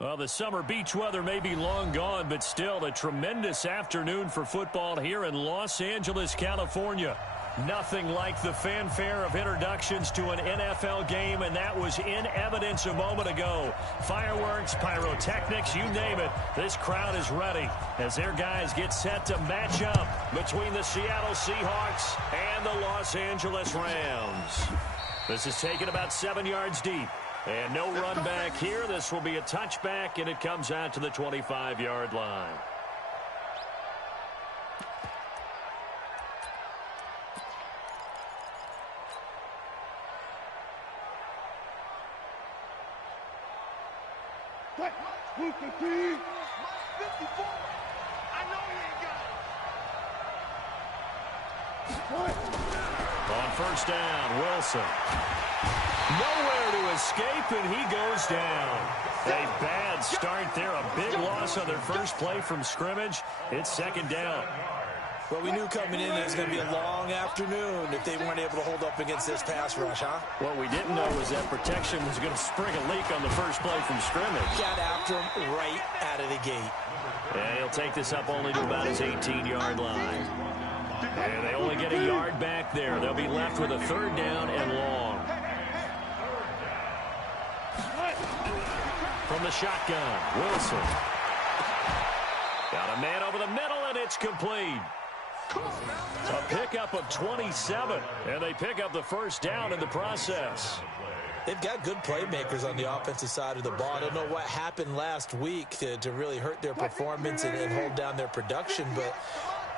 Well, the summer beach weather may be long gone, but still a tremendous afternoon for football here in Los Angeles, California. Nothing like the fanfare of introductions to an NFL game, and that was in evidence a moment ago. Fireworks, pyrotechnics, you name it. This crowd is ready as their guys get set to match up between the Seattle Seahawks and the Los Angeles Rams. This is taken about 7 yards deep. And no run back here. This will be a touchback, and it comes out to the 25-yard line. Move 15. 54. I know he ain't got it. On first down, Wilson. Nowhere to escape, and he goes down. A bad start there. A big loss on their first play from scrimmage. It's second down. Well, we knew coming in it was going to be a long afternoon if they weren't able to hold up against this pass rush, huh? What we didn't know was that protection was going to spring a leak on the first play from scrimmage. Got after him right out of the gate. And he'll take this up only to about his 18-yard line. And they only get a yard back there. They'll be left with a third down and long. From the shotgun, Wilson. Got a man over the middle, and it's complete. A pickup of 27, and they pick up the first down in the process. They've got good playmakers on the offensive side of the ball. I don't know what happened last week to really hurt their performance and hold down their production, but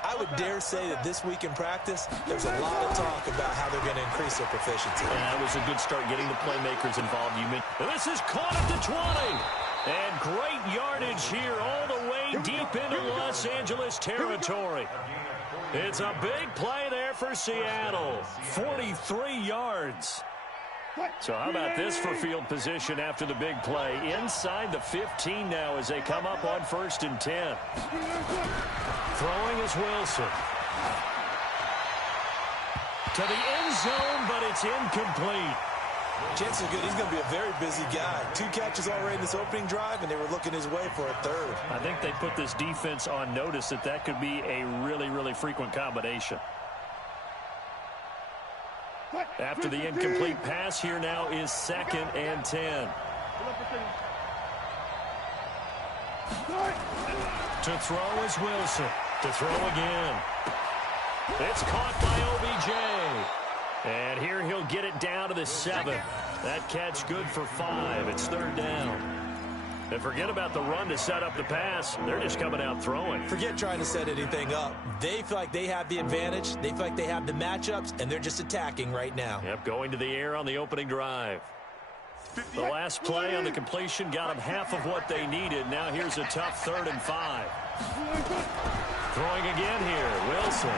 I would dare say that this week in practice, there's a lot of talk about how they're going to increase their proficiency. And that was a good start getting the playmakers involved. This is caught at the 20. And great yardage here all the way deep into Los Angeles territory. It's a big play there for Seattle. 43 yards. So how about this for field position after the big play? Inside the 15 now as they come up on 1st and 10. Throwing is Wilson. To the end zone, but it's incomplete. Chances are good he's going to be a very busy guy. 2 catches already in this opening drive, and they were looking his way for a third. I think they put this defense on notice that could be a really, really frequent combination. After the incomplete pass, here now is 2nd and 10. To throw is Wilson. To throw again. It's caught by OBJ. And here he'll get it down to the 7. That catch good for 5. It's 3rd down. And forget about the run to set up the pass. They're just coming out throwing. Forget trying to set anything up. They feel like they have the advantage. They feel like they have the matchups, and they're just attacking right now. Yep, going to the air on the opening drive. The last play on the completion got them half of what they needed. Now here's a tough 3rd and 5. Throwing again here, Wilson.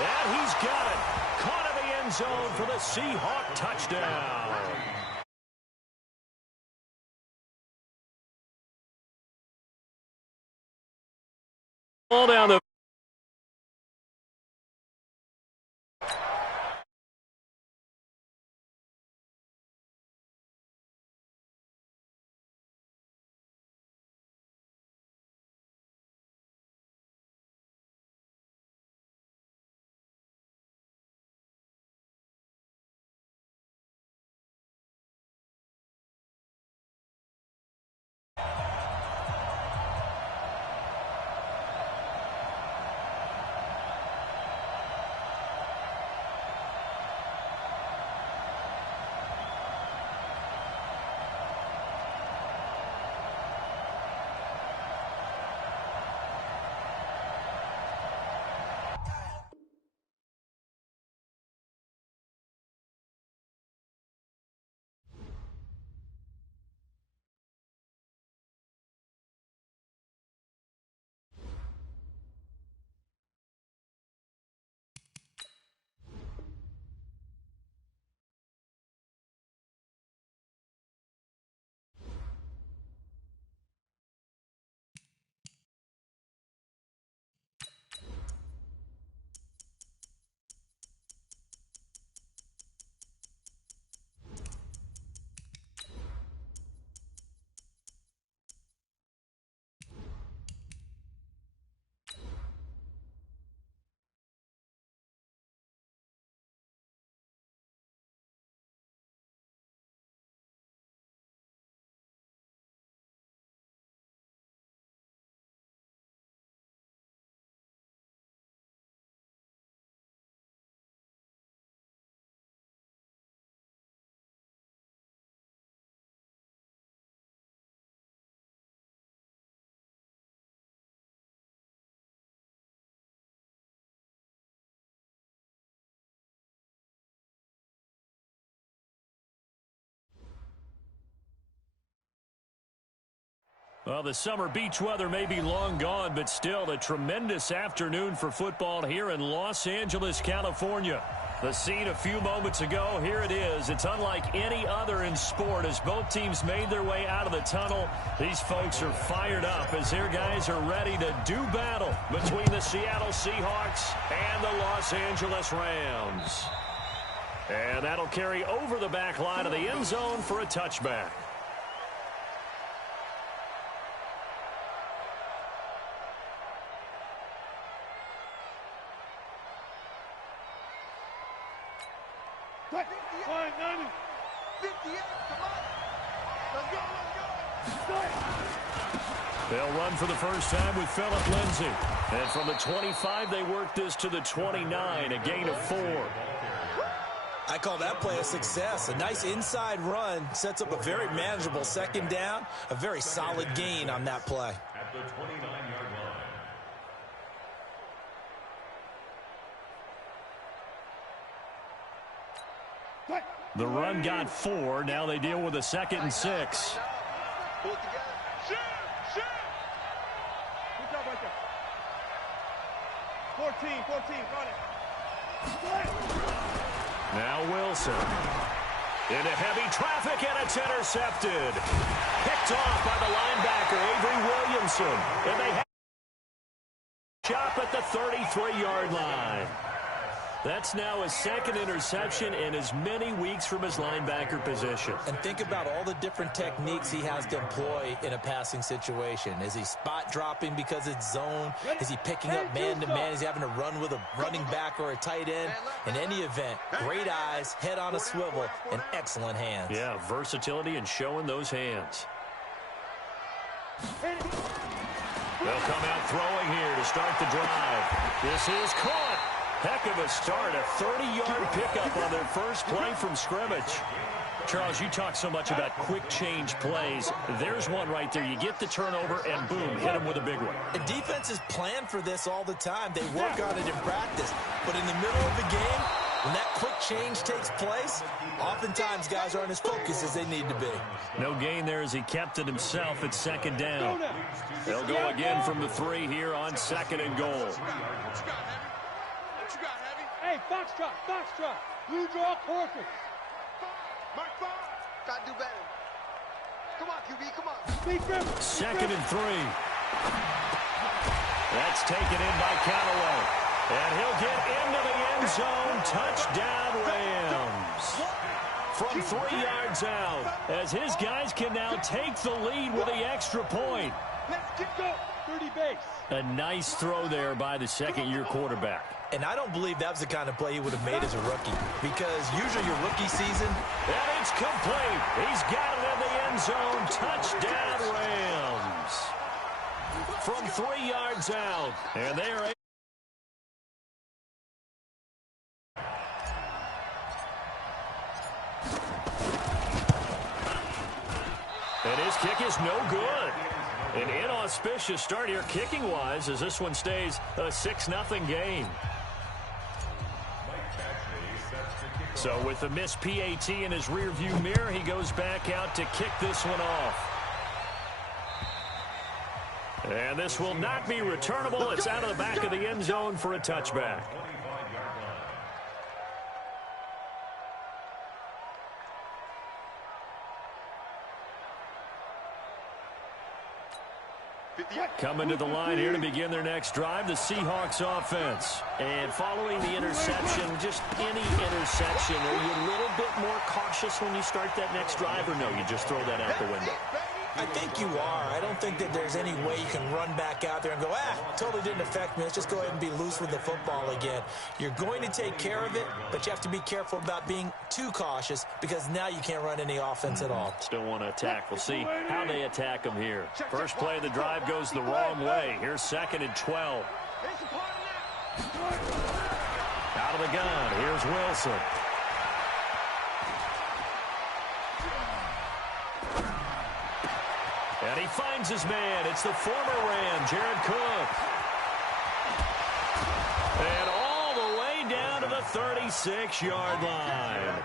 And he's got it. Caught in the end zone for the Seahawk touchdown. Ball down the Well, the summer beach weather may be long gone, but still a tremendous afternoon for football here in Los Angeles, California. The scene a few moments ago, here it is. It's unlike any other in sport as both teams made their way out of the tunnel. These folks are fired up as their guys are ready to do battle between the Seattle Seahawks and the Los Angeles Rams. And that'll carry over the back line of the end zone for a touchback. They'll run for the first time with Phillip Lindsay. And from the 25, they work this to the 29, a gain of 4. I call that play a success. A nice inside run sets up a very manageable second down. A very solid gain on that play. At the 29-yard line. The run got 4. Now they deal with a 2nd and 6. Pull it together. Shoot! Shoot! Good job right there. 14, got it. Now Wilson. Into heavy traffic, and it's intercepted. Picked off by the linebacker, Avery Williamson. And they have a shot at the 33-yard line. That's now his 2nd interception in as many weeks from his linebacker position. And think about all the different techniques he has to employ in a passing situation. Is he spot dropping because it's zone? Is he picking up man-to-man? Is he having to run with a running back or a tight end? In any event, great eyes, head on a swivel, and excellent hands. Yeah, versatility and showing those hands. They'll come out throwing here to start the drive. This is caught. Heck of a start, a 30-yard pickup on their first play from scrimmage. Charles, you talk so much about quick change plays. There's one right there. You get the turnover, and boom, hit them with a big one. And defenses plan for this all the time. They work on it in practice. But in the middle of the game, when that quick change takes place, oftentimes guys aren't as focused as they need to be. No gain there as he kept it himself at 2nd down. They'll go again from the 3 here on 2nd and goal. Hey, foxtrot. Blue draw, quarter. Mark 5. Gotta do better. Come on, QB, come on. 2nd and 3. That's taken in by Callaway. And he'll get into the end zone. Touchdown, Rams. From 3 yards out, as his guys can now take the lead with the extra point. Let's get going. 30 base. A nice throw there by the second-year quarterback. And I don't believe that was the kind of play he would have made as a rookie. Because usually your rookie season... And it's complete. He's got it in the end zone. Touchdown, Rams. From 3 yards out. And they are... And his kick is no good. An inauspicious start here kicking-wise as this one stays a 6-0 game. So with the missed PAT in his rearview mirror, he goes back out to kick this one off. And this will not be returnable. It's out of the back of the end zone for a touchback. Coming to the line here to begin their next drive, the Seahawks offense. And following the interception, just any interception, are you a little bit more cautious when you start that next drive, or no, you just throw that out the window? I think you are. I don't think that there's any way you can run back out there and go, totally didn't affect me. Let's just go ahead and be loose with the football again. You're going to take care of it, but you have to be careful about being too cautious because now you can't run any offense at all. Still want to attack. We'll see how they attack them here. First play of the drive goes the wrong way. Here's 2nd and 12. Out of the gun. Here's Wilson. And he finds his man. It's the former Ram, Jared Cook. And all the way down to the 36-yard line.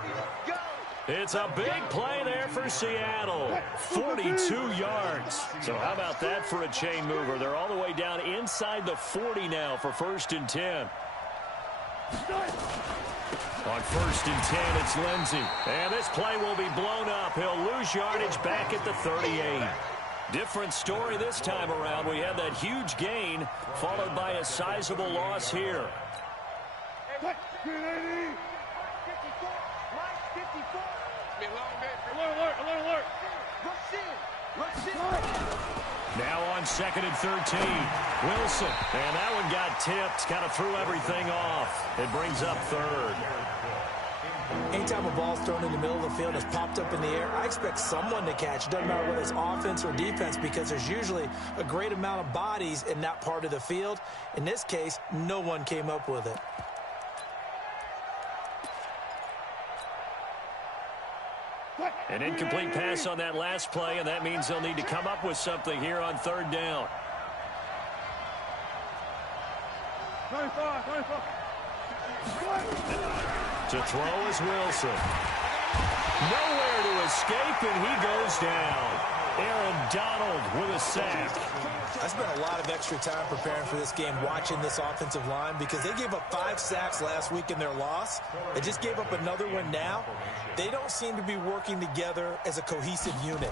It's a big play there for Seattle. 42 yards. So how about that for a chain mover? They're all the way down inside the 40 now for 1st and 10. On 1st and 10, it's Lindsey. And this play will be blown up. He'll lose yardage back at the 38. Different story this time around. We had that huge gain followed by a sizable loss here. Alert. Now on 2nd and 13. Wilson. And that one got tipped. Kind of threw everything off. It brings up 3rd. Anytime a ball's thrown in the middle of the field and is popped up in the air, I expect someone to catch. It doesn't matter whether it's offense or defense because there's usually a great amount of bodies in that part of the field. In this case, no one came up with it. An incomplete pass on that last play, and that means they'll need to come up with something here on 3rd down. 25. To throw is Wilson. Nowhere to escape, and he goes down. Aaron Donald with a sack. I spent a lot of extra time preparing for this game watching this offensive line because they gave up 5 sacks last week in their loss. They just gave up another one now. They don't seem to be working together as a cohesive unit,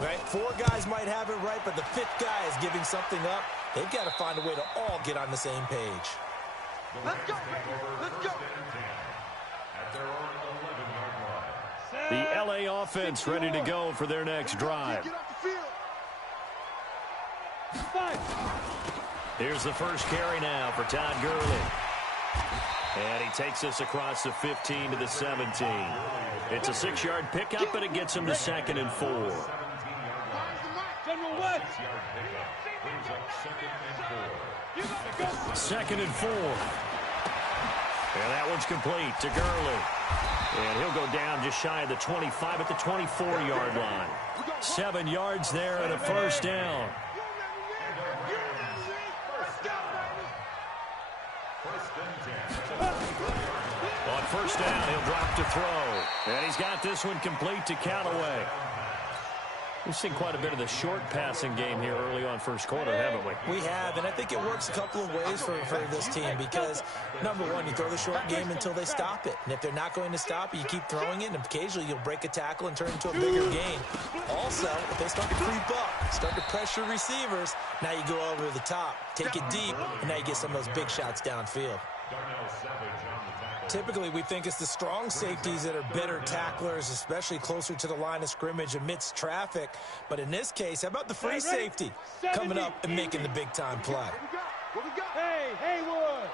right? 4 guys might have it right, but the 5th guy is giving something up. They've got to find a way to all get on the same page. Let's go, baby. Let's go. At their own 11-yard line. The L.A. offense ready to go for their next drive. Get off the field. Here's the first carry now for Todd Gurley. And he takes us across the 15 to the 17. It's a 6-yard pickup, and it gets him to 2nd and 4. General West. 2nd and 4. And that one's complete to Gurley. And he'll go down just shy of the 25 at the 24-yard line. 7 yards there and a first down. On 1st down, he'll drop to throw. And he's got this one complete to Callaway. We've seen quite a bit of the short passing game here early on 1st quarter, haven't we? We have, and I think it works a couple of ways for this team because, number one, you throw the short game until they stop it. And if they're not going to stop it, you keep throwing it, and occasionally you'll break a tackle and turn it into a bigger gain. Also, if they start to creep up, start to pressure receivers, now you go over the top, take it deep, and now you get some of those big shots downfield. Typically, we think it's the strong safeties that are better tacklers, especially closer to the line of scrimmage amidst traffic. But in this case, how about the free safety coming up and making the big-time play? Hey, Haywood.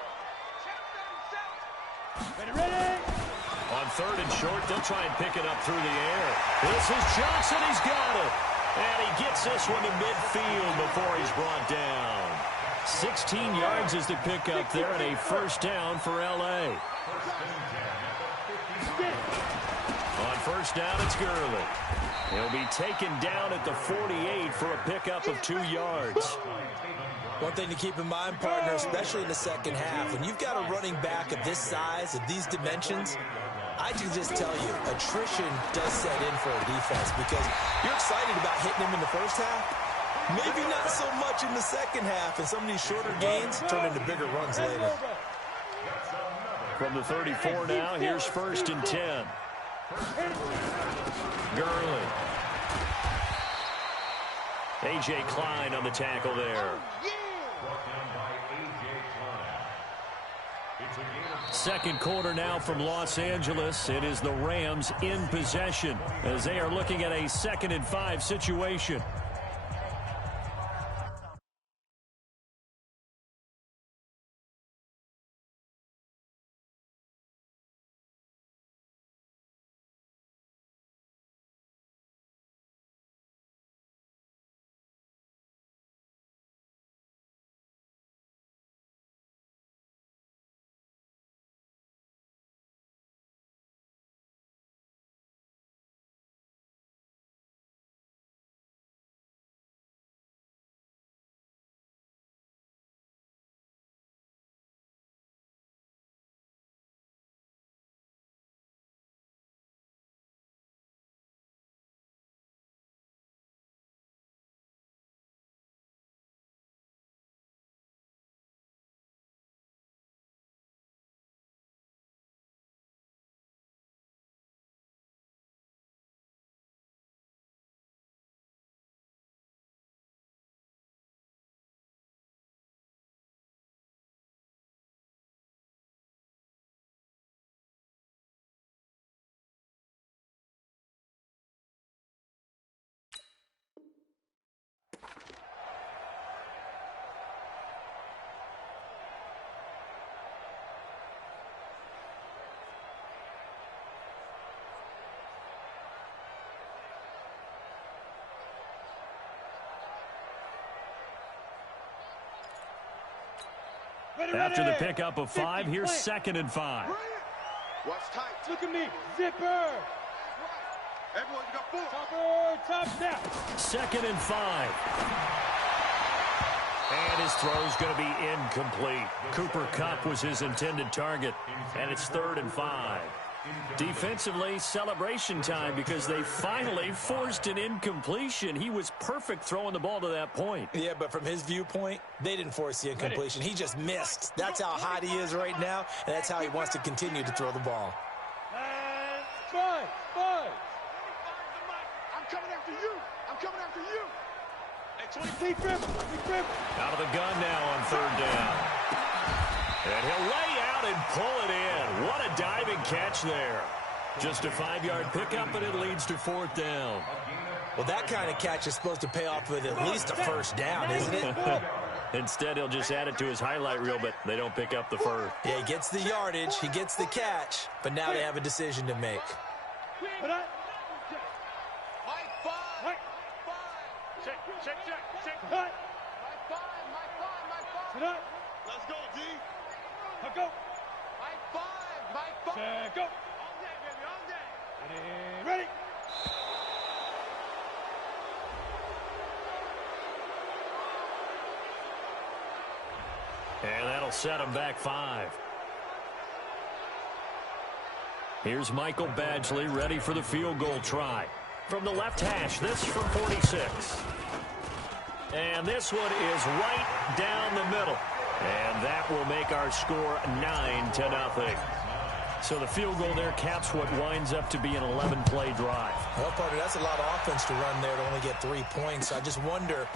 Ready? On 3rd and short, they'll try and pick it up through the air. This is Johnson. He's got it. And he gets this one to midfield before he's brought down. 16 yards is the pickup there and a first down for L.A. On 1st down, it's Gurley. He'll be taken down at the 48 for a pickup of 2 yards. One thing to keep in mind, partner, especially in the second half, when you've got a running back of this size, of these dimensions, I can just tell you, attrition does set in for a defense because you're excited about hitting him in the first half. Maybe not so much in the second half, and some of these shorter gains turn into bigger runs later. From the 34 now, here's 1st and 10. Gurley. A.J. Klein on the tackle there. Second quarter now from Los Angeles. It is the Rams in possession as they are looking at a 2nd and 5 situation. After the pickup of 5, here's 2nd and 5. Watch tight. Look at me. Zipper. Everyone, you got 4. Topper. Top snap. 2nd and 5. And his throw's going to be incomplete. Cooper Kupp was his intended target, and it's 3rd and 5. Defensively, celebration time because they finally forced an incompletion. He was perfect throwing the ball to that point. Yeah, but from his viewpoint, they didn't force the incompletion. He just missed. That's how hot he is right now, and that's how he wants to continue to throw the ball. And 5. I'm coming after you. I'm coming after you. Hey, grip. Out of the gun now on 3rd down. And he'll lay out and pull it in. What a diving catch there. Just a 5-yard pickup, and it leads to 4th down. Well, that kind of catch is supposed to pay off with at least a 1st down, isn't it? Instead, he'll just add it to his highlight reel, but they don't pick up the 1st. Yeah, he gets the yardage, he gets the catch, but now they have a decision to make. Let's go, D. Go. Mike 5. Go. All day, baby, all day. Ready. And that'll set him back 5. Here's Michael Badgley ready for the field goal try. From the left hash, this from 46. And this one is right down the middle. And that will make our score 9-0. So the field goal there caps what winds up to be an 11-play drive. Well, partner, that's a lot of offense to run there to only get 3 points. I just wonder,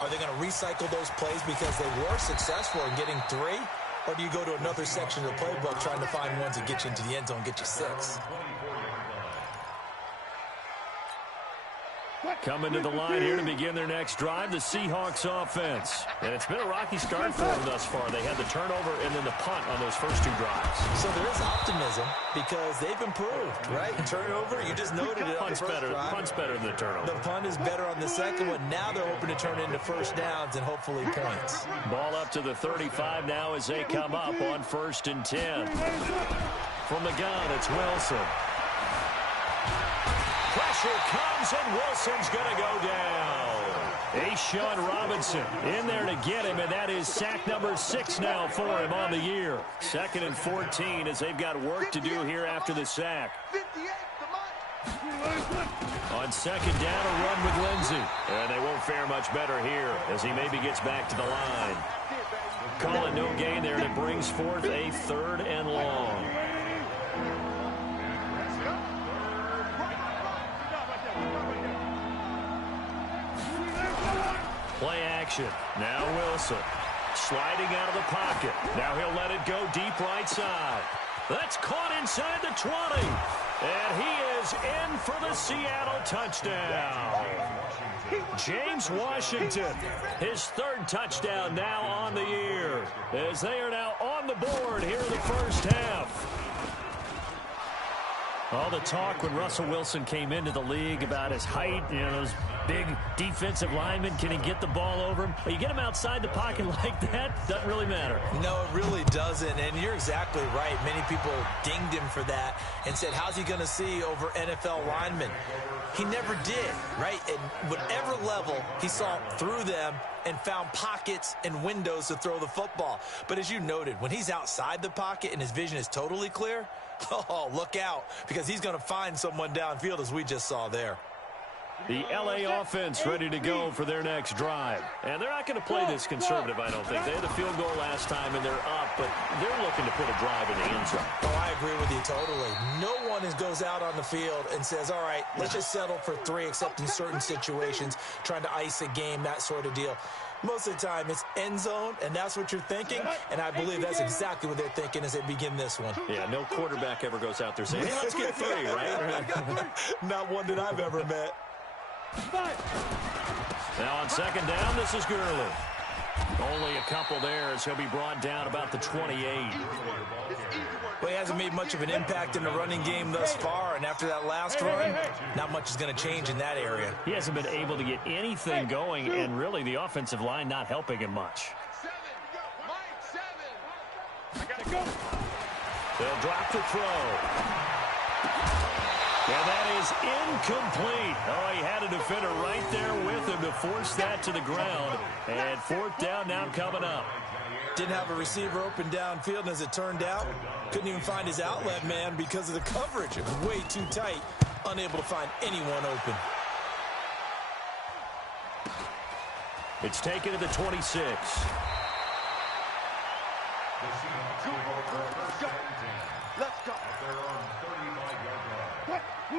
are they going to recycle those plays because they were successful in getting 3? Or do you go to another section of the playbook trying to find ones that get you into the end zone, get you 6? Coming to the line here to begin their next drive, the Seahawks offense. And it's been a rocky start for them thus far. They had the turnover and then the punt on those first 2 drives. So there is optimism because they've improved, right? Turnover, you just noted it on the first drive. Punt's better than the turnover. The punt is better on the second one. Now they're hoping to turn into 1st downs and hopefully points. Ball up to the 35 now as they come up on 1st and 10. From the gun, it's Wilson. Pressure comes, and Wilson's going to go down. Sean Robinson in there to get him, and that is sack number 6 now for him on the year. 2nd and 14 as they've got work to do here after the sack. 58, On 2nd down, a run with Lindsey. And they won't fare much better here as he maybe gets back to the line. Call it no gain there, and it brings forth a 3rd and long. Play action. Now Wilson. Sliding out of the pocket. Now he'll let it go deep right side. That's caught inside the 20. And he is in for the Seattle touchdown. James Washington, his 3rd touchdown now on the year. As they are now on the board here in the first half. All the talk when Russell Wilson came into the league about his height, you know, those big defensive linemen, can he get the ball over him? You get him outside the pocket like that, doesn't really matter. No, it really doesn't, and you're exactly right. Many people dinged him for that and said, how's he going to see over NFL linemen? He never did, right? At whatever level, he saw through them and found pockets and windows to throw the football. But as you noted, when he's outside the pocket and his vision is totally clear, oh, look out, because he's going to find someone downfield, as we just saw there. The L.A. offense ready to go for their next drive. And they're not going to play this conservative, I don't think. They had the field goal last time, and they're up, but they're looking to put a drive in the end zone. Oh, I agree with you totally. No one goes out on the field and says, all right, let's just settle for 3, except in certain situations, trying to ice a game, that sort of deal. Most of the time, it's end zone, and that's what you're thinking, and I believe that's exactly what they're thinking as they begin this one. Yeah, no quarterback ever goes out there saying, hey, let's get 3, right? Not one that I've ever met. Now on 2nd down, this is Gurley. Only a couple there as he'll be brought down about the 28. Well, he hasn't made much of an impact in the running game thus far, and after that last run, not much is going to change in that area. He hasn't been able to get anything going, and really the offensive line not helping him much. They'll drop the throw. And that is incomplete. Oh, he had a defender right there with him to force that to the ground. And fourth down now coming up. Didn't have a receiver open downfield, and as it turned out, couldn't even find his outlet man because of the coverage. It was way too tight, unable to find anyone open. It's taken to the 26. Let's go.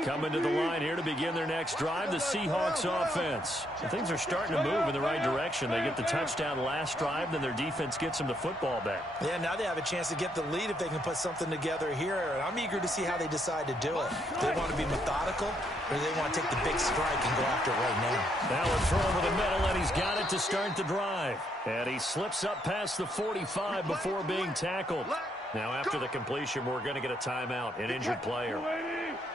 Coming to the line here to begin their next drive, the Seahawks offense. And things are starting to move in the right direction. They get the touchdown last drive, then their defense gets them the football back. Yeah, now they have a chance to get the lead if they can put something together here. And I'm eager to see how they decide to do it. Do they want to be methodical, or do they want to take the big strike and go after it right now? Now a throw over the middle, and he's got it to start the drive. And he slips up past the 45 before being tackled. Now after the completion, we're going to get a timeout, an injured player.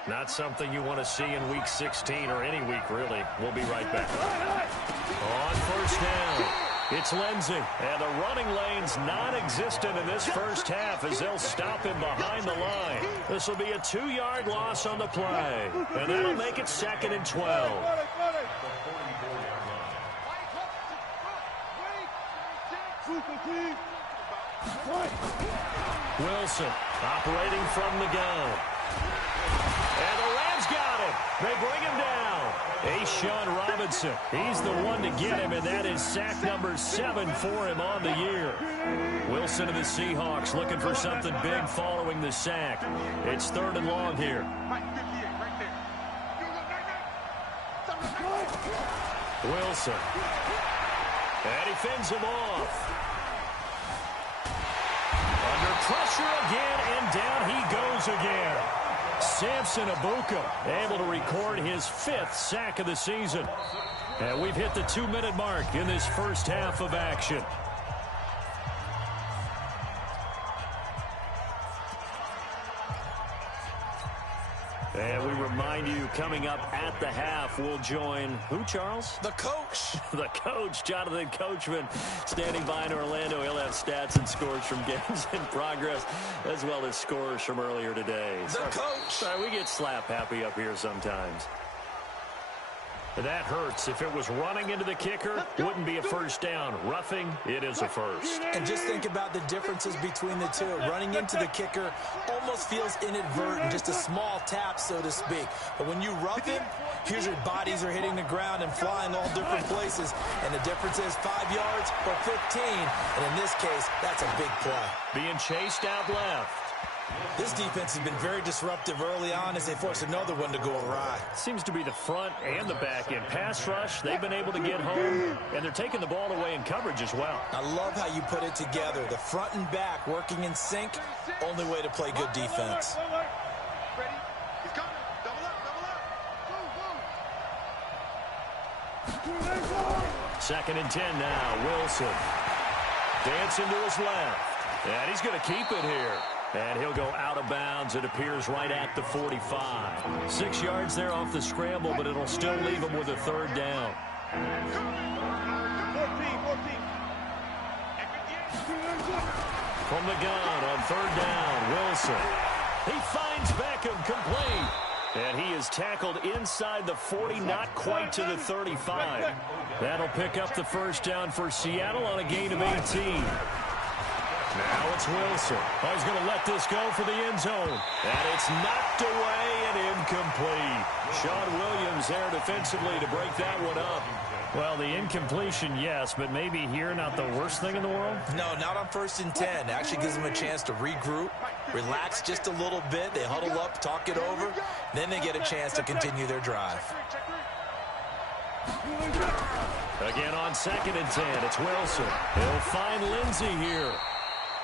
Not something you want to see in Week 16 or any week, really. We'll be right back. On first down, it's Lindsey. And the running lane's non-existent in this first half as they'll stop him behind the line. This will be a 2-yard loss on the play. And that'll make it 2nd and 12. Wilson operating from the gun. And the Rams got him. They bring him down. Sean Robinson, he's the one to get him, and that is sack number 7 for him on the year. Wilson and the Seahawks looking for something big following the sack. It's 3rd and long here. Wilson. And he fends him off. Under pressure again, and down he goes again. Samson Abuka able to record his 5th sack of the season. And we've hit the 2-minute mark in this first half of action. And we remind you, coming up at the half, we'll join who, Charles? The coach. The coach, Jonathan Coachman, standing by in Orlando. He'll have stats and scores from games in progress, as well as scores from earlier today. The coach. Sorry, we get slap happy up here sometimes. That hurts. If it was running into the kicker, wouldn't be a first down. Roughing, it is a first. And just think about the differences between the two. Running into the kicker almost feels inadvertent, just a small tap, so to speak. But when you rough him, here's your bodies are hitting the ground and flying all different places. And the difference is 5 yards or 15. And in this case, that's a big play. Being chased out left. This defense has been very disruptive early on as they force another one to go awry. Seems to be the front and the back end. Pass rush, they've been able to get home, and they're taking the ball away in coverage as well. I love how you put it together. The front and back working in sync, only way to play good defense. Ready? He's coming. Double up, double up. 2nd and 10 now. Wilson dancing to his left. And he's going to keep it here. And he'll go out of bounds, it appears, right at the 45. 6 yards there off the scramble, but it'll still leave him with a 3rd down. 14. From the gun on 3rd down, Wilson. He finds Beckham complete. And he is tackled inside the 40, not quite to the 35. That'll pick up the first down for Seattle on a gain of 18. Now it's Wilson. Oh, he's going to let this go for the end zone. And it's knocked away and incomplete. Sean Williams there defensively to break that one up. Well, the incompletion, yes, but maybe here not the worst thing in the world? No, not on 1st and 10. It actually gives them a chance to regroup, relax just a little bit. They huddle up, talk it over. Then they get a chance to continue their drive. Again on 2nd and 10, it's Wilson. He'll find Lindsey here.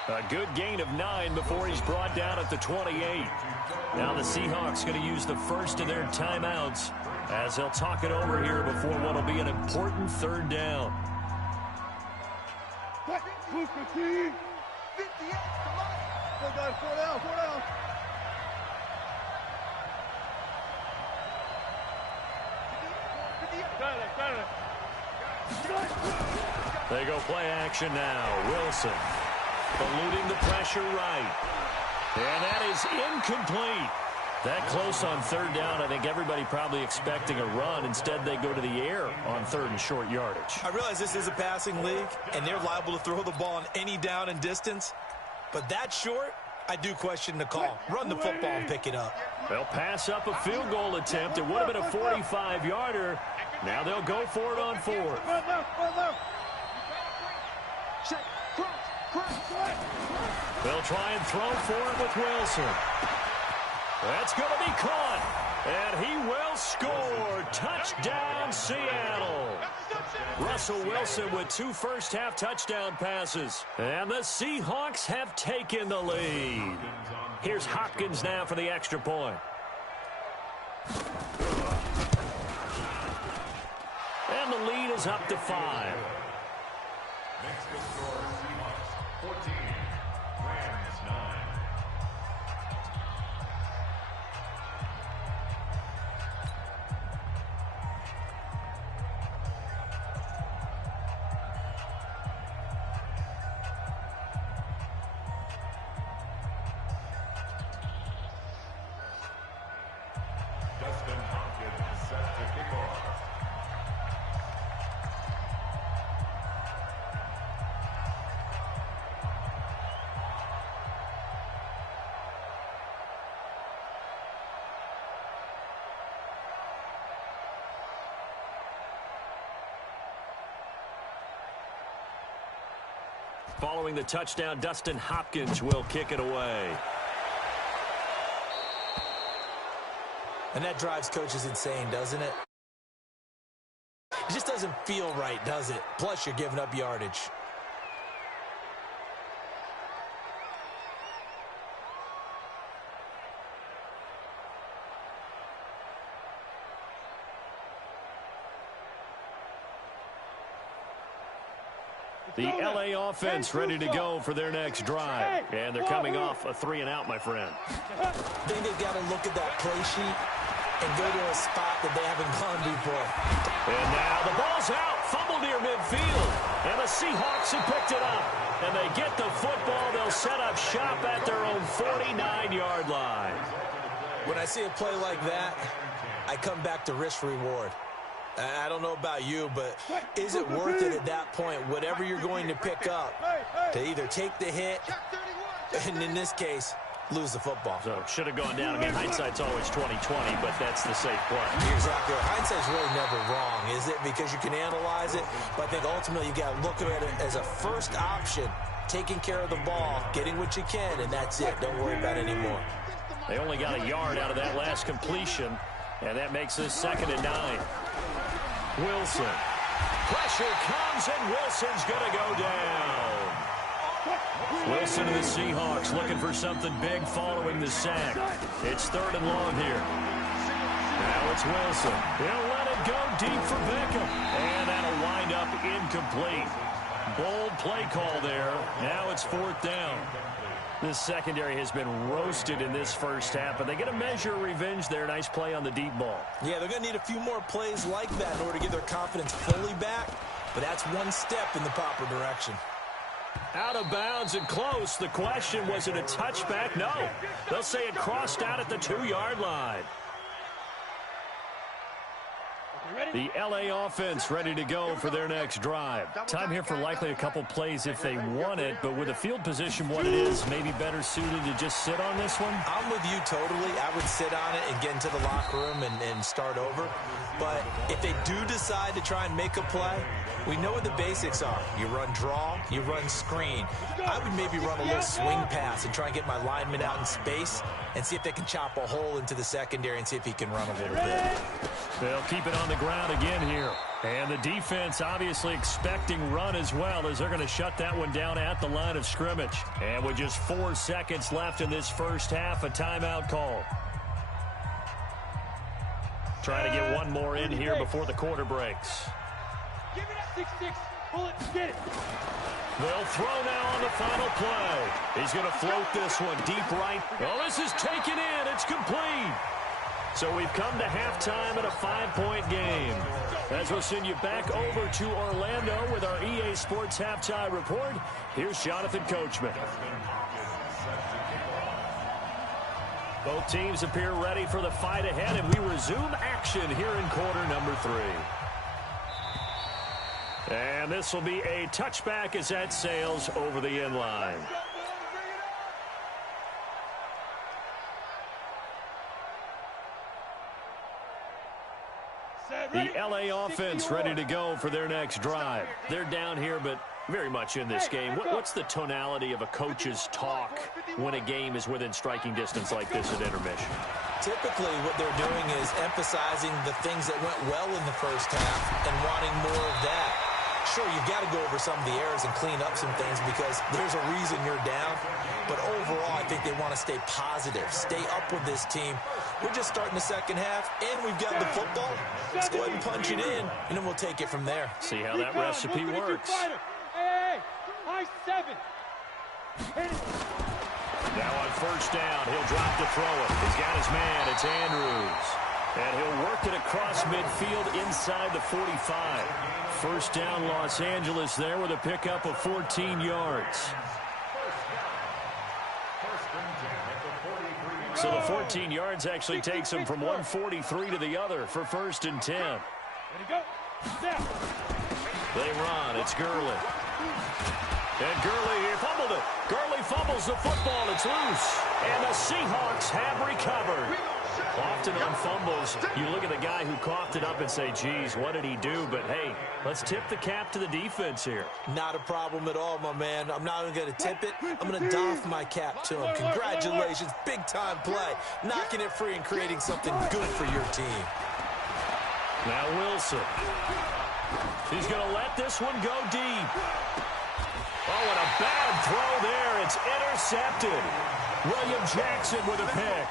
A good gain of 9 before he's brought down at the 28. Now the Seahawks going to use the first of their timeouts as they'll talk it over here before what will be an important 3rd down. 58, come on. Go, guys, 4 down. They go play action now. Wilson eluding the pressure right. And that is incomplete. That close on third down, I think everybody probably expecting a run. Instead, they go to the air on third and short yardage. I realize this is a passing league, and they're liable to throw the ball on any down and distance. But that short, I do question the call. Run the football and pick it up. They'll pass up a field goal attempt. It would have been a 45-yarder. Now they'll go for it on fourth. They'll try and throw for it with Wilson. That's going to be caught. And he will score. Touchdown, Seattle. Russell Wilson with 2 first-half touchdown passes. And the Seahawks have taken the lead. Here's Hopkins now for the extra point. And the lead is up to 5. Next to score, Seahawks 14, Rams 9. Dustin Hopkins set to kick off. Following the touchdown, Dustin Hopkins will kick it away. And that drives coaches insane, doesn't it? It just doesn't feel right, does it? Plus, you're giving up yardage. The L.A. offense ready to go for their next drive. And they're coming off a 3-and-out, my friend. I think they've got to look at that play sheet and go to a spot that they haven't gone before. And now the ball's out. Fumble near midfield. And the Seahawks have picked it up. And they get the football. They'll set up shop at their own 49-yard line. When I see a play like that, I come back to risk-reward. I don't know about you, but is it worth it at that point, whatever you're going to pick up, to either take the hit, and in this case, lose the football? So should have gone down. I mean, hindsight's always 20/20, but that's the safe play. You're exactly right. Hindsight's really never wrong, is it? Because you can analyze it, but I think ultimately you got to look at it as a first option, taking care of the ball, getting what you can, and that's it. Don't worry about it anymore. They only got a yard out of that last completion, and that makes this 2nd and 9. Wilson. Pressure comes, and Wilson's going to go down. Wilson and the Seahawks looking for something big following the sack. It's 3rd and long here. Now it's Wilson. He'll let it go deep for Beckham. And that'll wind up incomplete. Bold play call there. Now it's 4th down. This secondary has been roasted in this first half, but they get a measure of revenge there. Nice play on the deep ball. Yeah, they're going to need a few more plays like that in order to get their confidence fully back, but that's one step in the proper direction. Out of bounds and close. The question, was it a touchback? No. They'll say it crossed out at the 2-yard line. The L.A. offense ready to go for their next drive. Time here for likely a couple plays if they want it, but with the field position what it is, maybe better suited to just sit on this one? I'm with you totally. I would sit on it and get into the locker room and start over. But if they do decide to try and make a play, we know what the basics are. You run draw, you run screen. I would maybe run a little swing pass and try and get my lineman out in space and see if they can chop a hole into the secondary and see if he can run a little bit. They'll keep it on the ground again here. And the defense obviously expecting run as well, as they're going to shut that one down at the line of scrimmage. And with just 4 seconds left in this first half, a timeout call. Trying to get one more in here before the quarter breaks. Give me that 6-6. Pull it. Get it. They'll throw now on the final play. He's going to float this one deep right. Oh, this is taken in. It's complete. So we've come to halftime at a 5-point game. As we'll send you back over to Orlando with our EA Sports Halftime Report, here's Jonathan Coachman. Both teams appear ready for the fight ahead, and we resume action here in quarter number 3. And this will be a touchback as that sails over the end line. The LA offense ready to go for their next drive. They're down here, but very much in this game. What's the tonality of a coach's talk when a game is within striking distance like this at intermission? Typically, what they're doing is emphasizing the things that went well in the first half and wanting more of that. Sure, you've got to go over some of the errors and clean up some things because there's a reason you're down. But overall, I think they want to stay positive, stay up with this team. We're just starting the second half, and we've got the football. Let's go ahead and punch it in, and then we'll take it from there. See how that recipe works. Hey, high 7. Now on first down, he'll drop to throw it. He's got his man. It's Andrews. And he'll work it across midfield inside the 45. First down, Los Angeles there with a pickup of 14 yards. So the 14 yards actually takes him from 143 to the other for first and 10. They run. It's Gurley. And Gurley, he fumbled it. Gurley fumbles the football. It's loose. And the Seahawks have recovered. Often on fumbles, you look at the guy who coughed it up and say, geez, what did he do? But, hey, let's tip the cap to the defense here. Not a problem at all, my man. I'm not even going to tip it. I'm going to doff my cap to him. Congratulations. Big-time play. Knocking it free and creating something good for your team. Now Wilson. He's going to let this one go deep. Oh, and a bad throw there. It's intercepted. William Jackson with a pick.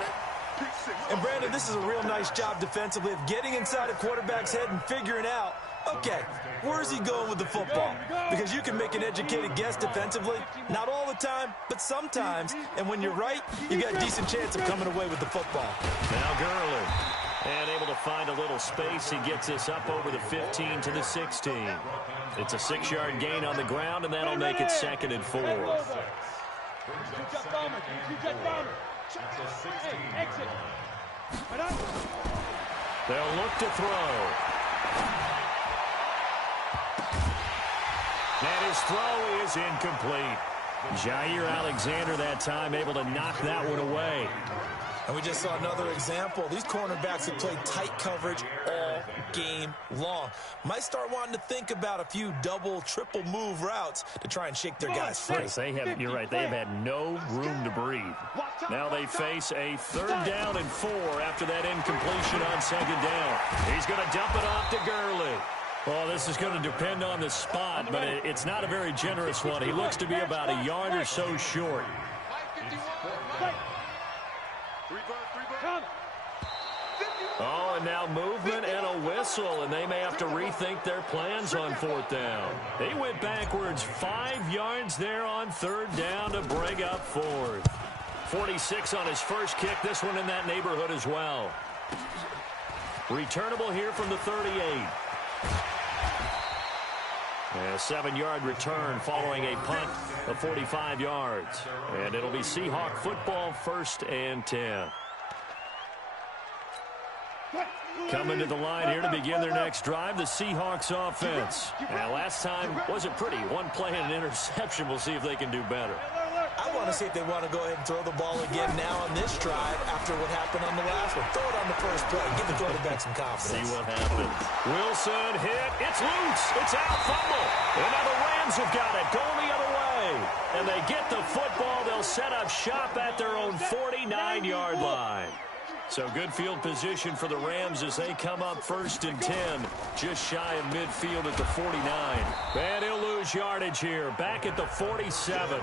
And, Brandon, this is a real nice job defensively of getting inside a quarterback's head and figuring out, okay, where's he going with the football? Because you can make an educated guess defensively. Not all the time, but sometimes. And when you're right, you got a decent chance of coming away with the football. Now Gurley. And able to find a little space. He gets this up over the 15 to the 16. It's a 6-yard gain on the ground, and that'll make it 2nd and 4. They'll look to throw. And his throw is incomplete. Jair Alexander that time able to knock that one away. And we just saw another example. These cornerbacks have played tight coverage all game long. Might start wanting to think about a few double, triple move routes to try and shake their guys free. Yes, you're right, they have had no room to breathe. Now they face a 3rd down and 4 after that incompletion on 2nd down. He's going to dump it off to Gurley. Well, this is going to depend on the spot, but it's not a very generous one. He looks to be about a yard or so short. Oh, and now movement and a whistle, and they may have to rethink their plans on 4th down. He went backwards 5 yards there on 3rd down to bring up 4th. 46 on his first kick, this one in that neighborhood as well. Returnable here from the 38. A 7-yard return following a punt of 45 yards. And it'll be Seahawk football, 1st and 10. Coming to the line here to begin their next drive, the Seahawks offense. Now, last time wasn't pretty. One play and an interception. We'll see if they can do better. I want to see if they want to go ahead and throw the ball again now on this drive after what happened on the last one. Throw it on the first play. Give the quarterback some confidence. See what happens. Wilson hit. It's loose. It's out. Fumble. And now the Rams have got it. Going the other way. And they get the football. They'll set up shop at their own 49-yard line. So good field position for the Rams as they come up 1st and 10, just shy of midfield at the 49. And he'll lose yardage here, back at the 47.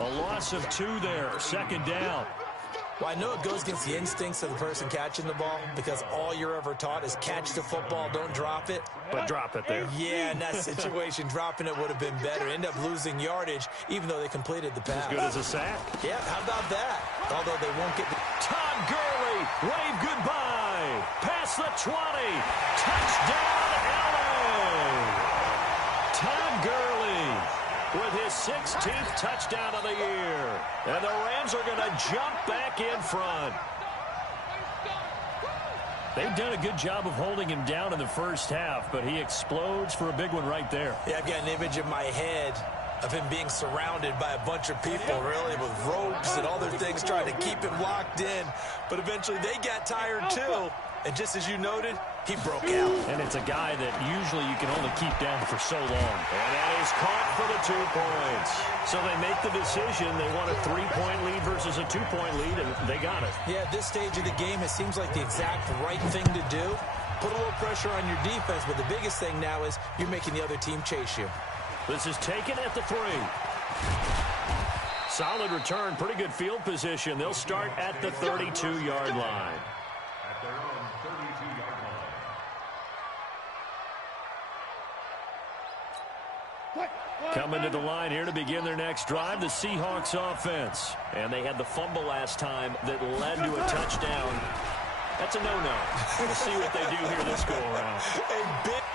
A loss of 2 there, 2nd down. Well, I know it goes against the instincts of the person catching the ball because all you're ever taught is catch the football, don't drop it. But drop it there. Yeah, in that situation, dropping it would have been better. End up losing yardage, even though they completed the pass. As good as a sack. Yeah, how about that? Although they won't get the... Todd Gurley, wave goodbye. Past the 20. Touchdown, LA. Todd Gurley with his 16th touchdown of the year. And the Rams are going to jump back in front. They've done a good job of holding him down in the first half, but he explodes for a big one right there. Yeah, I've got an image in my head of him being surrounded by a bunch of people, really, with ropes and other things trying to keep him locked in. But eventually they got tired, too. And just as you noted, he broke out. And it's a guy that usually you can only keep down for so long. And that is caught for the 2 points. So they make the decision. They want a 3-point lead versus a 2-point lead, and they got it. Yeah, at this stage of the game, it seems like the exact right thing to do. Put a little pressure on your defense, but the biggest thing now is you're making the other team chase you. This is taken at the 3. Solid return, pretty good field position. They'll start at the 32-yard line. At their own 32-yard line. Coming to the line here to begin their next drive, the Seahawks offense. And they had the fumble last time that led to a touchdown. That's a no-no. We'll see what they do here this go-around.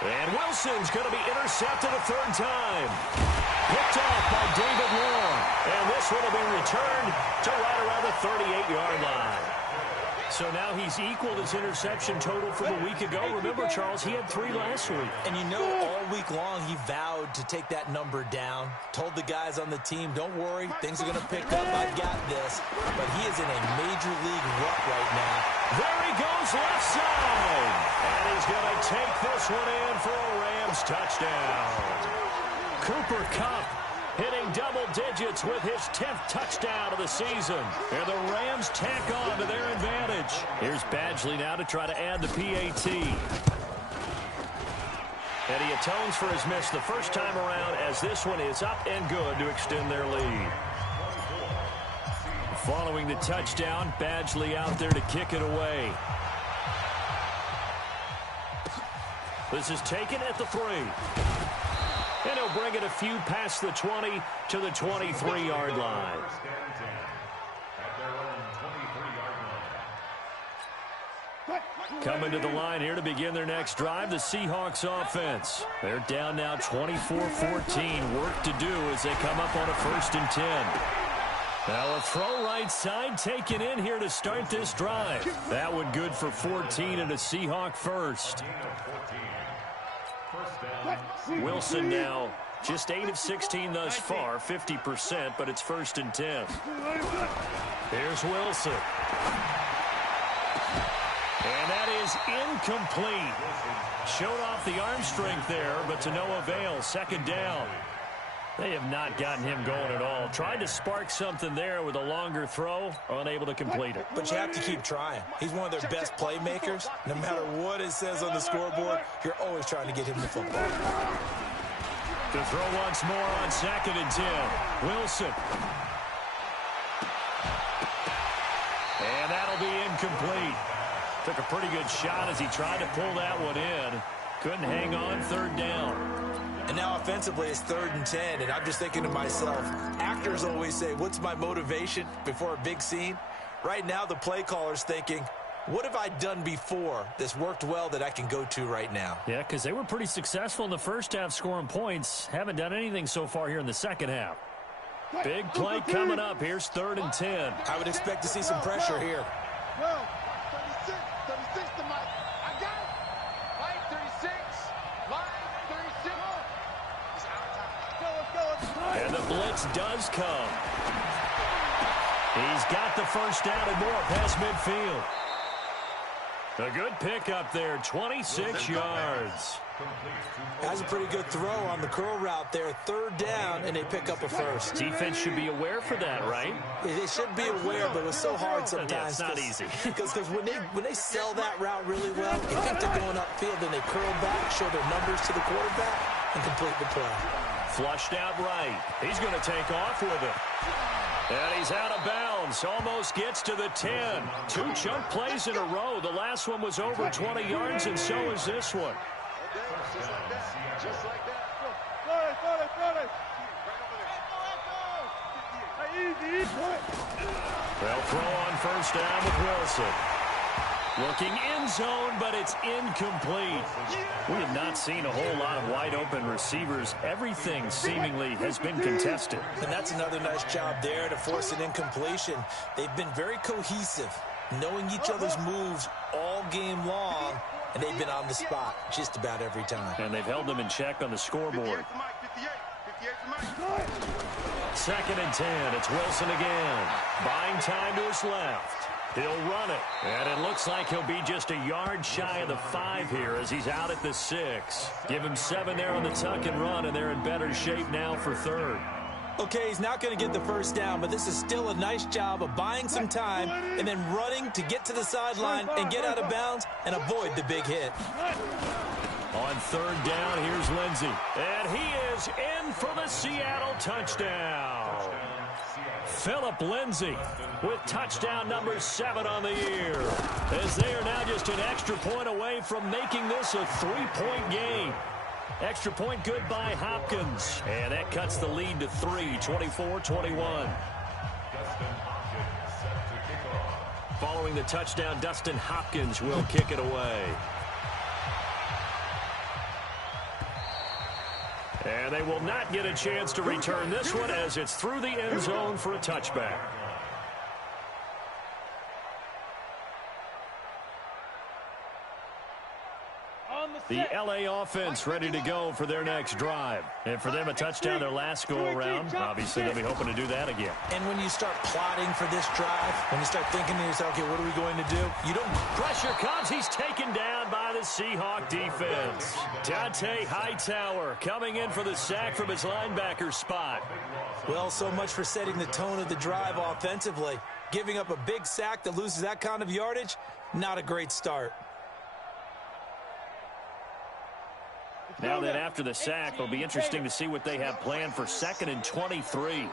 And Wilson's going to be intercepted a 3rd time. Picked off by David Long. And this one will be returned to right around the 38-yard line. So now he's equaled his interception total from a week ago. Remember, Charles, he had 3 last week. And you know, all week long he vowed to take that number down. Told the guys on the team, don't worry, things are going to pick up. I got this. But he is in a major league rut right now. There he goes left side. And he's going to take this one in for a Rams touchdown. Cooper Kupp hitting double digits with his 10th touchdown of the season. And the Rams tack on to their advantage. Here's Badgley now to try to add the PAT. And he atones for his miss the first time around as this one is up and good to extend their lead. Following the touchdown, Badgley out there to kick it away. This is taken at the 3. And he'll bring it a few past the 20 to the 23-yard line. Coming to the line here to begin their next drive, the Seahawks offense. They're down now 24-14. Work to do as they come up on a 1st and 10. Now a throw right side taken in here to start this drive. That one good for 14 and a Seahawk first. Wilson now just 8 of 16 thus far, 50%, but it's 1st and 10. Here's Wilson. And that is incomplete. Showed off the arm strength there, but to no avail. 2nd down. They have not gotten him going at all. Tried to spark something there with a longer throw, unable to complete it. But you have to keep trying. He's one of their best playmakers. No matter what it says on the scoreboard, you're always trying to get him the football. To throw once more on 2nd and 10. Wilson. And that'll be incomplete. Took a pretty good shot as he tried to pull that one in. Couldn't hang on. 3rd down. And now offensively it's 3rd and 10, and I'm just thinking to myself, actors always say, what's my motivation before a big scene? Right now the play caller's thinking, what have I done before that's worked well that I can go to right now? Yeah, because they were pretty successful in the first half scoring points. Haven't done anything so far here in the second half. Big play coming up. Here's 3rd and 10. I would expect to see some pressure here. 36 to Mike. I got it. Mike, 36. Mike, 36. It's our time. And the blitz does come. He's got the 1st down and more past midfield. A good pick up there, 26 yards. Has a pretty good throw on the curl route there. 3rd down, and they pick up a 1st. Defense should be aware for that, right? They should be aware, but it's so hard sometimes. Yeah, it's not easy. Because when they sell that route really well, you think they're going upfield, then they curl back, show their numbers to the quarterback, and complete the play. Flushed out right. He's going to take off with it. And he's out of bounds. Almost gets to the 10. 2 chunk plays in a row. The last one was over 20 yards, and so is this one. Just like that. Just like that. They'll throw on 1st down with Wilson. Looking end zone, but it's incomplete. We have not seen a whole lot of wide open receivers. Everything seemingly has been contested. And that's another nice job there to force an incompletion. They've been very cohesive, knowing each other's moves all game long, and they've been on the spot just about every time. And they've held them in check on the scoreboard. 2nd and 10. It's Wilson again. Buying time to his left. He'll run it. And it looks like he'll be just a yard shy of the 5 here as he's out at the 6. Give him 7 there on the tuck and run, and they're in better shape now for 3rd. Okay, he's not going to get the first down, but this is still a nice job of buying some time and then running to get to the sideline and get out of bounds and avoid the big hit. On 3rd down, here's Lindsey. And he is in for the Seattle touchdown. Phillip Lindsey with touchdown number 7 on the year, as they are now just an extra point away from making this a 3-point game. Extra point good by Hopkins, and that cuts the lead to 3, 24-21. Following the touchdown, Dustin Hopkins will kick it away. And they will not get a chance to return this one as it's through the end zone for a touchback. The L.A. offense ready to go for their next drive. And for them, a touchdown their last go-around. Obviously, they'll be hoping to do that again. And when you start plotting for this drive, when you start thinking to yourself, okay, what are we going to do? You don't... Pressure comes. He's taken down by the Seahawk defense. Dante Hightower coming in for the sack from his linebacker spot. Well, so much for setting the tone of the drive offensively. Giving up a big sack that loses that kind of yardage, not a great start. Now then, after the sack, it'll be interesting to see what they have planned for 2nd and 23.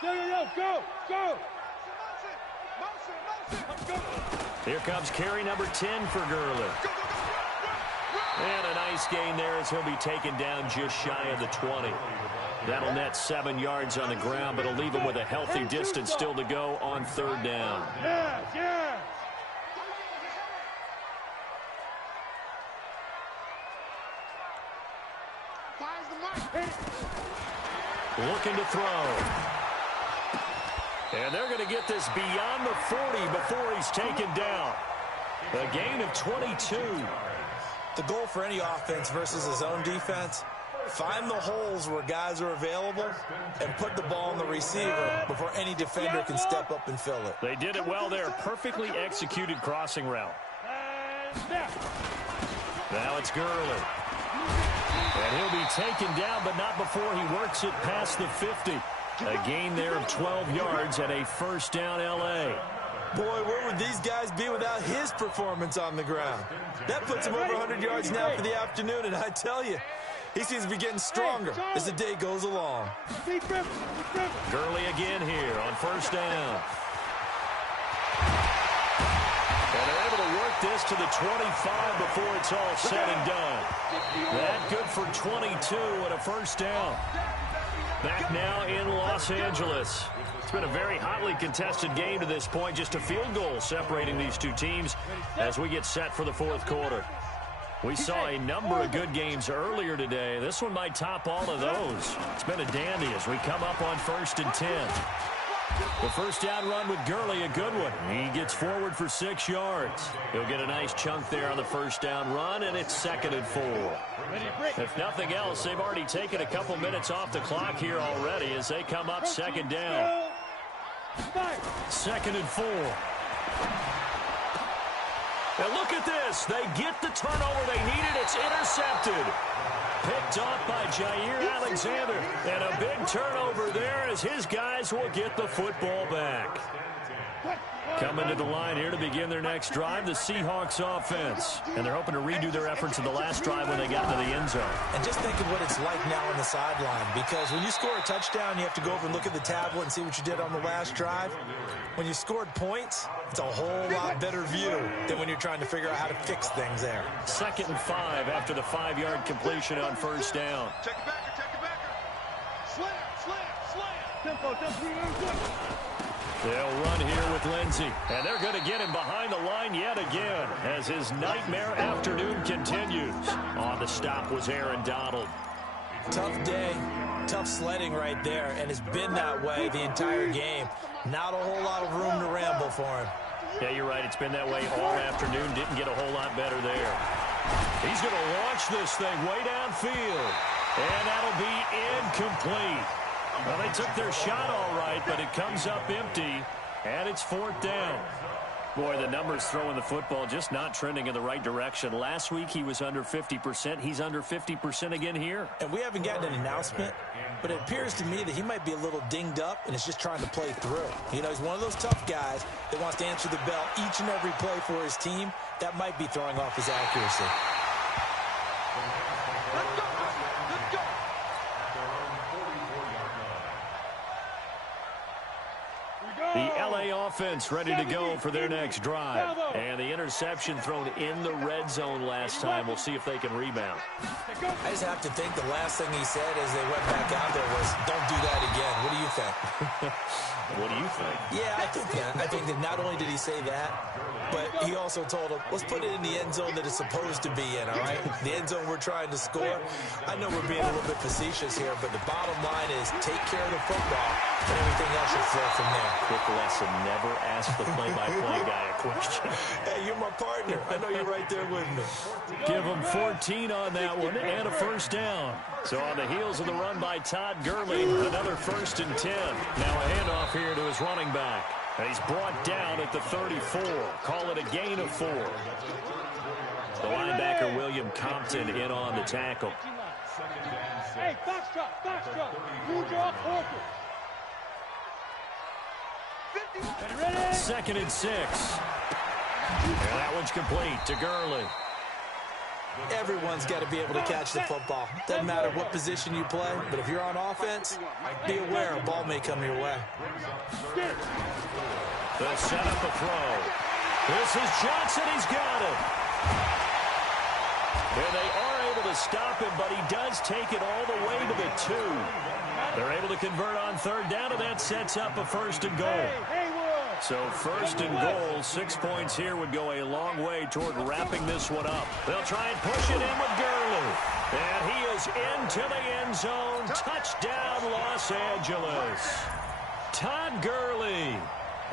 Go! Here comes carry number 10 for Gurley. And a nice gain there as he'll be taken down just shy of the 20. That'll net 7 yards on the ground, but it'll leave him with a healthy distance still to go on 3rd down. Yeah. Looking to throw. And they're going to get this beyond the 40 before he's taken down. A gain of 22. The goal for any offense versus his own defense, find the holes where guys are available and put the ball on the receiver before any defender can step up and fill it. They did it well there. Perfectly executed crossing route. Now it's Gurley. And he'll be taken down, but not before he works it past the 50. A gain there of 12 yards and a 1st down L.A. Boy, where would these guys be without his performance on the ground? That puts him over 100 yards now for the afternoon, and I tell you, he seems to be getting stronger as the day goes along. Gurley again here on 1st down. And they're able to work this to the 25 before it's all said and done. That good for 22 and a 1st down. Back now in Los Angeles. It's been a very hotly contested game to this point. Just a field goal separating these two teams as we get set for the 4th quarter. We saw a number of good games earlier today. This one might top all of those. It's been a dandy as we come up on 1st and 10. The 1st down run with Gurley, a good one. He gets forward for 6 yards. He'll get a nice chunk there on the 1st down run, and it's 2nd and 4. If nothing else, they've already taken a couple minutes off the clock here already as they come up 2nd down. 2nd and 4. And look at this. They get the turnover they needed. It's intercepted. Picked off by Jair Alexander. And a big turnover there as his guys will get the football back. Coming to the line here to begin their next drive, the Seahawks offense. And they're hoping to redo their efforts in the last drive when they got into the end zone. And just think of what it's like now on the sideline, because when you score a touchdown, you have to go over and look at the tablet and see what you did on the last drive. When you scored points, it's a whole lot better view than when you're trying to figure out how to fix things there. 2nd and 5 after the 5-yard completion on 1st down. Check it back. Slam. Tempo. They'll run here with Lindsey. And they're going to get him behind the line yet again as his nightmare afternoon continues. On the stop was Aaron Donald. Tough day, tough sledding right there, and it's been that way the entire game. Not a whole lot of room to ramble for him. Yeah, you're right. It's been that way all afternoon. Didn't get a whole lot better there. He's going to launch this thing way downfield. And that'll be incomplete. Well, they took their shot all right, but it comes up empty, and it's 4th down. Boy, the numbers throwing the football just not trending in the right direction. Last week he was under 50%. He's under 50% again here. And we haven't gotten an announcement, but it appears to me that he might be a little dinged up and is just trying to play through. You know, he's one of those tough guys that wants to answer the bell each and every play for his team. That might be throwing off his accuracy. The L.A. offense ready to go for their next drive. And the interception thrown in the red zone last time. We'll see if they can rebound. I just have to think the last thing he said as they went back out there was, don't do that again. What do you think? What do you think? Yeah, I think that. I think that not only did he say that, but he also told him, let's put it in the end zone that it's supposed to be in, all right? The end zone we're trying to score. I know we're being a little bit facetious here, but the bottom line is take care of the football, and everything else should flow from there. Quick lesson, never ask the play-by-play guy a question. Hey, you're my partner. I know you're right there with me. Give him 14 on that one and a 1st down. So on the heels of the run by Todd Gurley, another 1st and 10. Now a handoff here to his running back. And he's brought down at the 34. Call it a gain of 4. The linebacker, William Compton, in on the tackle. Hey, backstrap, blue draw quarters. 2nd and 6. And that one's complete to Gurley. Everyone's got to be able to catch the football. Doesn't matter what position you play, but if you're on offense, be aware a ball may come your way. They'll set up a throw. This is Johnson. He's got it. And they are able to stop him, but he does take it all the way to the 2. They're able to convert on 3rd down, and that sets up a 1st and goal. So 1st and goal, 6 points here would go a long way toward wrapping this one up. They'll try and push it in with Gurley. And he is into the end zone. Touchdown, Los Angeles. Todd Gurley,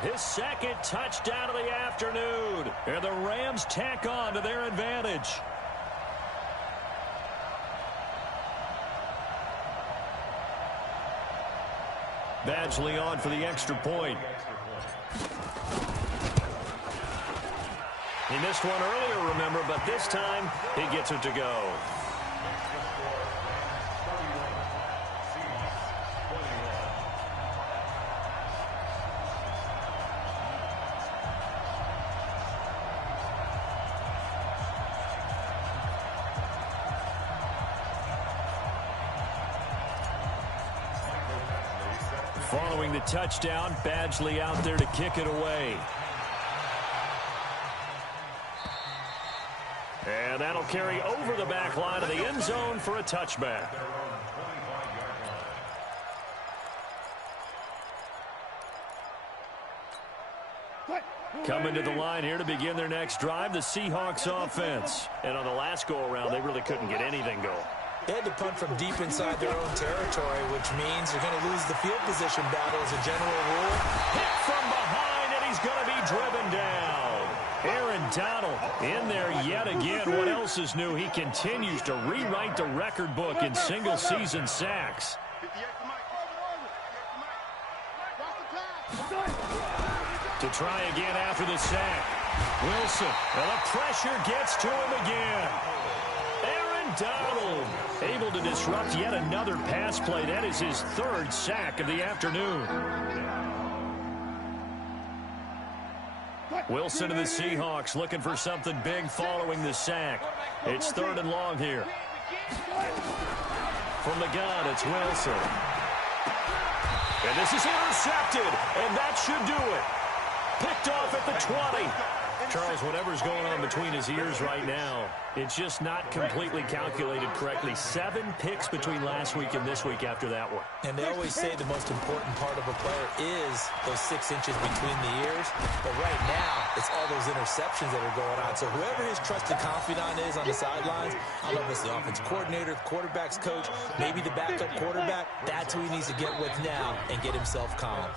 his 2nd touchdown of the afternoon. And the Rams tack on to their advantage. Badgley on for the extra point. He missed one earlier, remember, but this time he gets it to go. Following the touchdown, Badgley out there to kick it away. And that'll carry over the back line of the end zone for a touchback. Coming to the line here to begin their next drive, the Seahawks offense. And on the last go-around, they really couldn't get anything going. They had to punt from deep inside their own territory, which means they're going to lose the field position battle as a general rule. Hit from behind, and he's going to be driven down. Aaron Donald in there yet again. What else is new? He continues to rewrite the record book in single-season sacks. To try again after the sack. Wilson, and the pressure gets to him again. Aaron Donald able to disrupt yet another pass play. That is his 3rd sack of the afternoon. Wilson of the Seahawks looking for something big following the sack. It's 3rd and long here. From the gun, it's Wilson. And this is intercepted, and that should do it. Picked off at the 20. Charles, whatever's going on between his ears right now, it's just not completely calculated correctly. 7 picks between last week and this week after that one. And they always say the most important part of a player is those 6 inches between the ears. But right now, it's all those interceptions that are going on. So whoever his trusted confidant is on the sidelines, I don't know if it's the offensive coordinator, the quarterback's coach, maybe the backup quarterback, that's who he needs to get with now and get himself calm.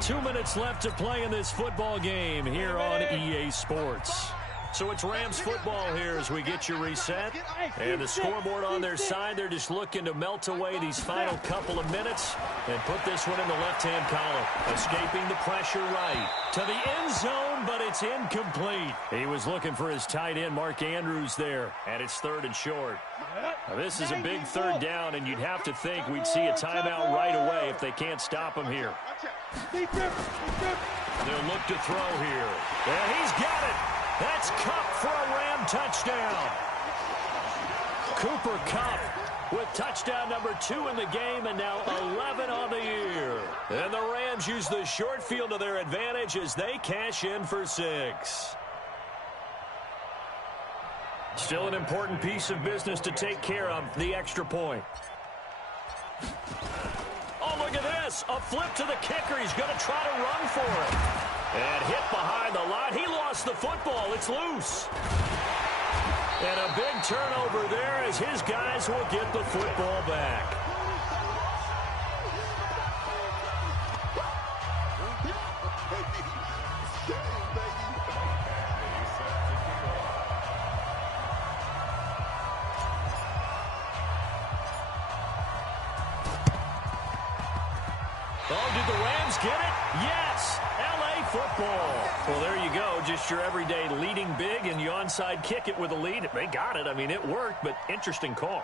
2 minutes left to play in this football game here on EA Sports. So it's Rams football here as we get you reset. And the scoreboard on their side, they're just looking to melt away these final couple of minutes and put this one in the left-hand column. Escaping the pressure right to the end zone, but it's incomplete. He was looking for his tight end, Mark Andrews, there. And it's 3rd and short. Now, this is a big 3rd down, and you'd have to think we'd see a timeout right away if they can't stop him here. They'll look to throw here. And he's got it. That's Kupp for a Ram touchdown. Cooper Kupp with touchdown number 2 in the game, and now 11 on the year. And the Rams use the short field to their advantage as they cash in for 6. Still an important piece of business to take care of, the extra point. Oh, look at this. A flip to the kicker. He's going to try to run for it. And hit behind the line. He lost the football. It's loose. And a big turnover there as his guys will get the football back. Oh, did the Rams get it? Yes! L.A. football. Well, there you go. Just your everyday leading big, and you onside kick it with a lead. They got it. I mean, it worked, but interesting call.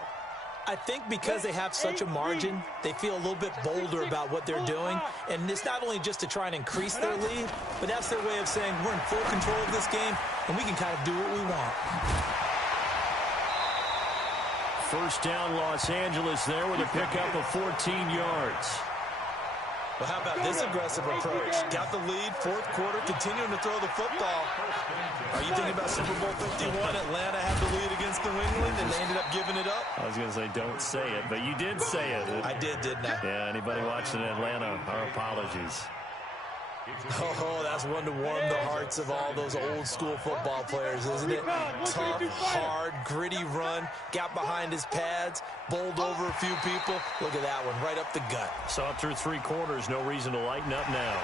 I think because they have such a margin, they feel a little bit bolder about what they're doing. And it's not only just to try and increase their lead, but that's their way of saying we're in full control of this game, and we can kind of do what we want. First down, Los Angeles there with a pickup of 14 yards. Well, how about this aggressive approach? Got the lead, 4th quarter, continuing to throw the football. Are you thinking about Super Bowl 51? Atlanta had the lead against New England, and they ended up giving it up? I was going to say, don't say it, but you did say it. I did, didn't I? Yeah, anybody watching Atlanta, our apologies. Oh, that's one to warm the hearts of all those old-school football players, isn't it? Tough, hard, gritty run, got behind his pads, bowled over a few people. Look at that one, right up the gut. Saw it through 3 quarters, no reason to lighten up now.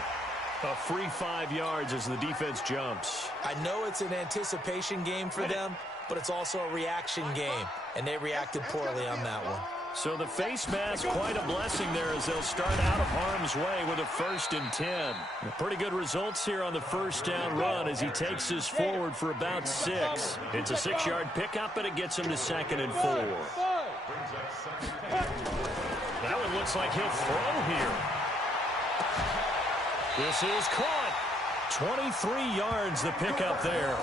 A free 5 yards as the defense jumps. I know it's an anticipation game for them, but it's also a reaction game, and they reacted poorly on that one. So the face mask, quite a blessing there as they'll start out of harm's way with a 1st and 10. Pretty good results here on the first down run as he takes this forward for about 6. It's a 6-yard pickup, and it gets him to 2nd and 4. That one looks like he'll throw here. This is caught. 23 yards the pickup there.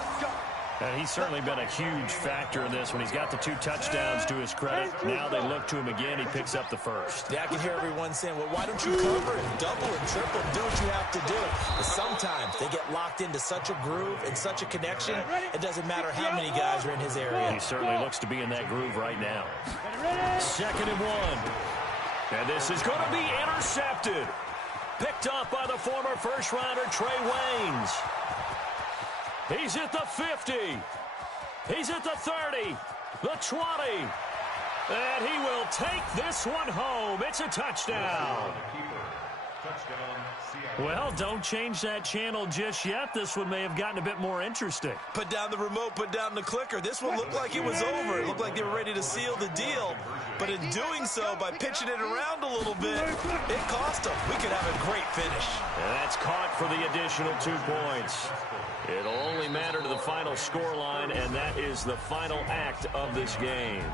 And he's certainly been a huge factor in this when he's got the 2 touchdowns to his credit. Now they look to him again. He picks up the 1st. Yeah, I can hear everyone saying, well, why don't you cover and double and triple and do what you have to do? But sometimes they get locked into such a groove and such a connection, it doesn't matter how many guys are in his area. He certainly looks to be in that groove right now. 2nd and 1. And this is going to be intercepted. Picked off by the former first-rounder Trey Waynes. He's at the 50. He's at the 30. The 20. And he will take this one home. It's a touchdown. Well, don't change that channel just yet. This one may have gotten a bit more interesting. Put down the remote, put down the clicker. This one looked like it was over. It looked like they were ready to seal the deal. But in doing so, by pitching it around a little bit, it cost them. We could have a great finish. And that's caught for the additional 2 points. It'll only matter to the final scoreline, and that is the final act of this game.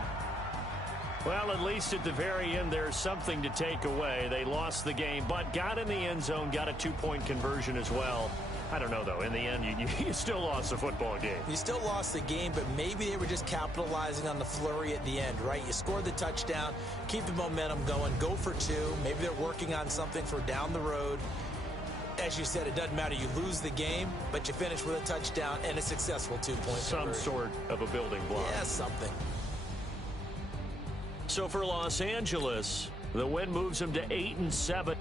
Well, at least at the very end, there's something to take away. They lost the game, but got in the end zone, got a 2-point conversion as well. I don't know, though. In the end, you still lost the football game. You still lost the game, but maybe they were just capitalizing on the flurry at the end, right? You scored the touchdown, keep the momentum going, go for 2. Maybe they're working on something for down the road. As you said, it doesn't matter. You lose the game, but you finish with a touchdown and a successful 2-point Some conversion. sort of a building block. Yeah, something. So for Los Angeles, the win moves them to 8-7.